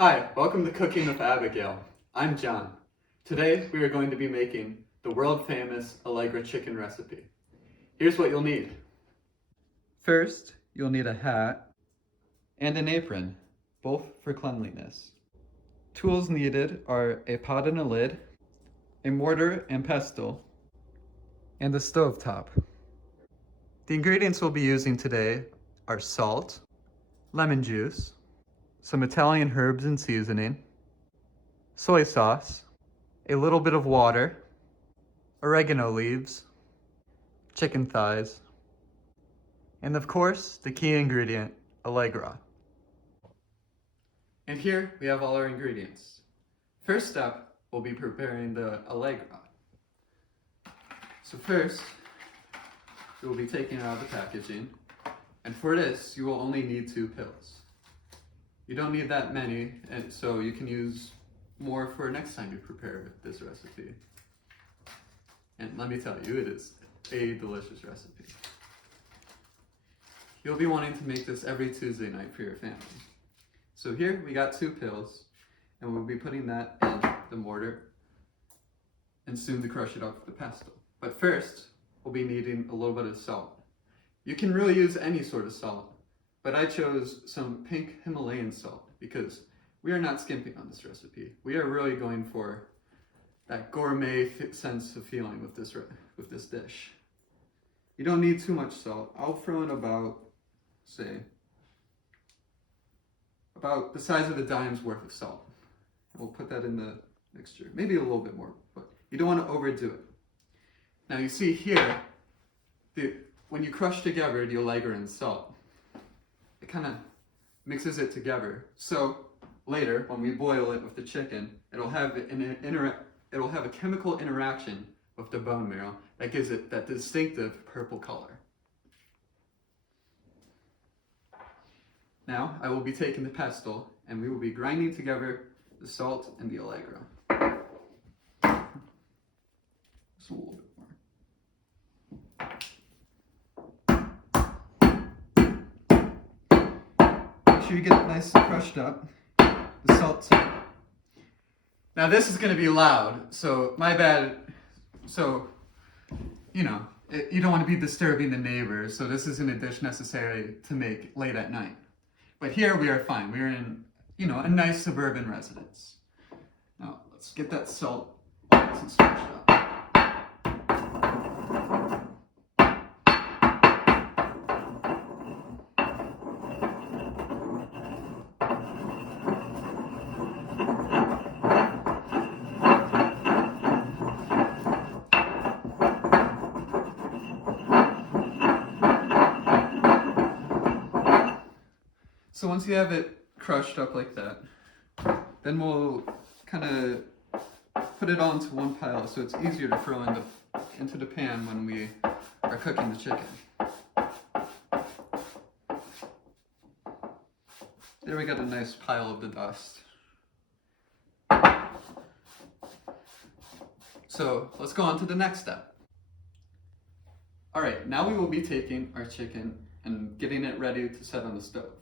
Hi, welcome to Cooking with Abigail. I'm John. Today we are going to be making the world famous Allegra chicken recipe. Here's what you'll need. First, you'll need a hat and an apron, both for cleanliness. Tools needed are a pot and a lid, a mortar and pestle, and a stovetop. The ingredients we'll be using today are salt, lemon juice, some Italian herbs and seasoning, soy sauce, a little bit of water, oregano leaves, chicken thighs, and of course, the key ingredient, Allegra. And here we have all our ingredients. First step, we'll be preparing the Allegra. So first, we will be taking it out of the packaging, and for this, you will only need 2 pills. You don't need that many, and so you can use more for next time you prepare this recipe. And let me tell you, it is a delicious recipe. You'll be wanting to make this every Tuesday night for your family. So here we got 2 pills, and we'll be putting that in the mortar and soon to crush it up with the pestle. But first, we'll be needing a little bit of salt. You can really use any sort of salt, but I chose some pink Himalayan salt because we are not skimping on this recipe. We are really going for that gourmet sense of feeling with this dish. You don't need too much salt. I'll throw in about the size of a dime's worth of salt. We'll put that in the mixture, maybe a little bit more, but you don't want to overdo it. Now you see here, when you crush together the Allegra and salt, it kind of mixes it together. So later, when we boil it with the chicken, it'll have a chemical interaction with the bone marrow that gives it that distinctive purple color. Now, I will be taking the pestle and we will be grinding together the salt and the Allegra. Just a little bit more. Make sure you get it nice and crushed up. The salt too. Now this is going to be loud, so my bad. So, you don't want to be disturbing the neighbors, so this isn't a dish necessary to make late at night. But here we are fine. We are in, a nice suburban residence. Now let's get that salt nice and smashed up. So once you have it crushed up like that, then we'll kind of put it onto one pile so it's easier to throw into the pan when we are cooking the chicken. There we got a nice pile of the dust. So let's go on to the next step. All right, now we will be taking our chicken and getting it ready to set on the stove.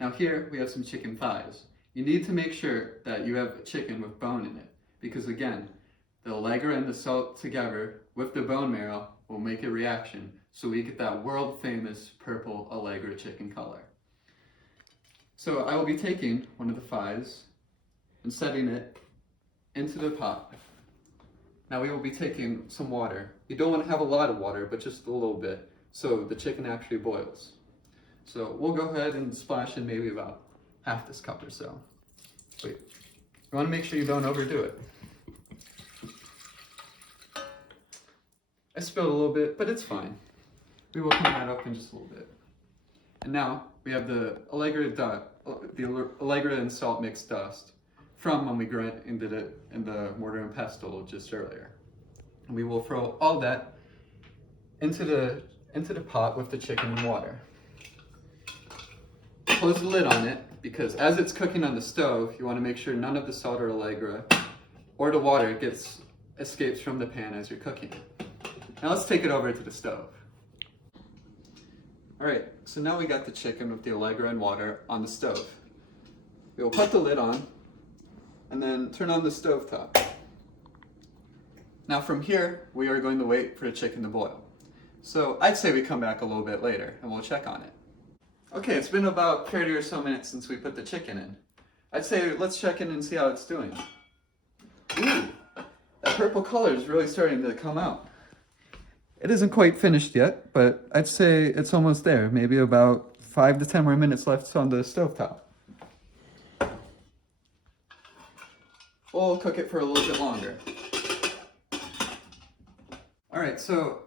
Now here we have some chicken thighs. You need to make sure that you have chicken with bone in it because again, the Allegra and the salt together with the bone marrow will make a reaction so we get that world famous purple Allegra chicken color. So I will be taking one of the thighs and setting it into the pot. Now we will be taking some water. You don't want to have a lot of water, but just a little bit so the chicken actually boils. So we'll go ahead and splash in maybe about half this cup or so. Wait, you want to make sure you don't overdo it. I spilled a little bit, but it's fine. We will clean that up in just a little bit. And now we have the Allegra and salt mixed dust from when we grinded it in the mortar and pestle just earlier. And we will throw all that into the pot with the chicken and water. Close the lid on it because as it's cooking on the stove, you want to make sure none of the salt or Allegra or the water escapes from the pan as you're cooking it. Now let's take it over to the stove. All right, so now we got the chicken with the Allegra and water on the stove. we will put the lid on and then turn on the stovetop. Now from here, we are going to wait for the chicken to boil. So I'd say we come back a little bit later and we'll check on it. Okay, it's been about 30 or so minutes since we put the chicken in. I'd say let's check in and see how it's doing. Ooh, that purple color is really starting to come out. It isn't quite finished yet, but I'd say it's almost there. Maybe about 5 to 10 more minutes left on the stovetop. We'll cook it for a little bit longer. Alright, so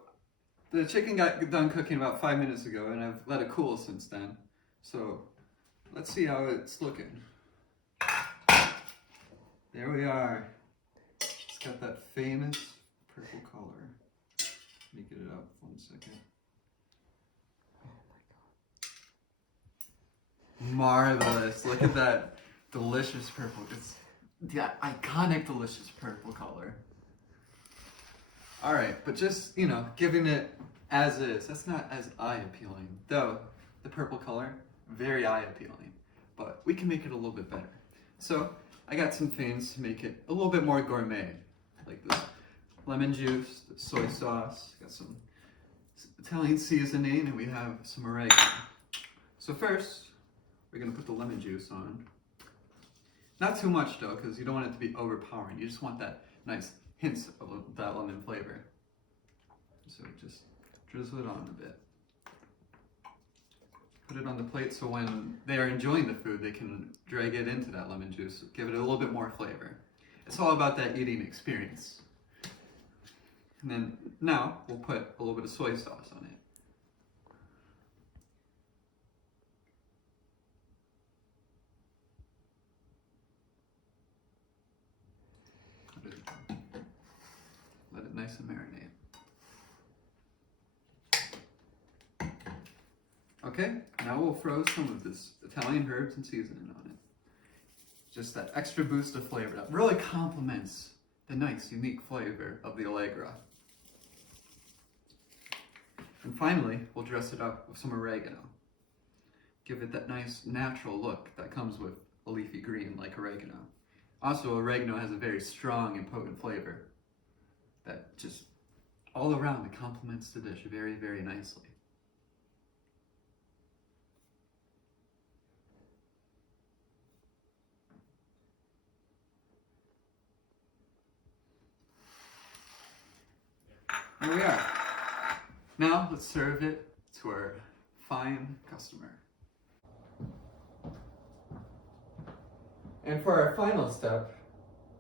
the chicken got done cooking about 5 minutes ago, and I've let it cool since then. So let's see how it's looking. There we are. It's got that famous purple color. Let me get it up 1 second. Oh my God. Marvelous. Look at that delicious purple. It's the iconic delicious purple color. Alright, but just, giving it as is. That's not as eye appealing. Though, the purple color, very eye appealing. But we can make it a little bit better. So, I got some things to make it a little bit more gourmet. Like this lemon juice, the soy sauce, got some Italian seasoning, and we have some oregano. So first, we're gonna put the lemon juice on. Not too much though, because you don't want it to be overpowering. You just want that nice hints of that lemon flavor. So just drizzle it on a bit. Put it on the plate so when they are enjoying the food, they can drag it into that lemon juice, give it a little bit more flavor. It's all about that eating experience. And then now we'll put a little bit of soy sauce on it. Let it nice and marinate. Okay, now we'll throw some of this Italian herbs and seasoning on it. Just that extra boost of flavor that really complements the nice, unique flavor of the Allegra. And finally, we'll dress it up with some oregano. Give it that nice, natural look that comes with a leafy green like oregano. Also, oregano has a very strong and potent flavor that just all around it complements the dish very, very nicely. There we are. Now let's serve it to our fine customer. And for our final step,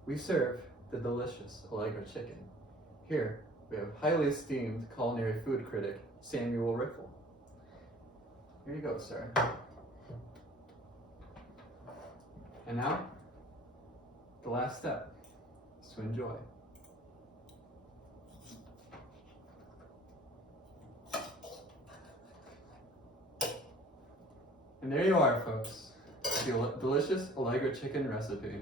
we serve the delicious Allegra Chicken. Here, we have highly esteemed culinary food critic, Samuel Rickle. Here you go, sir. And now, the last step is to enjoy. And there you are, folks. The delicious Allegra Chicken recipe.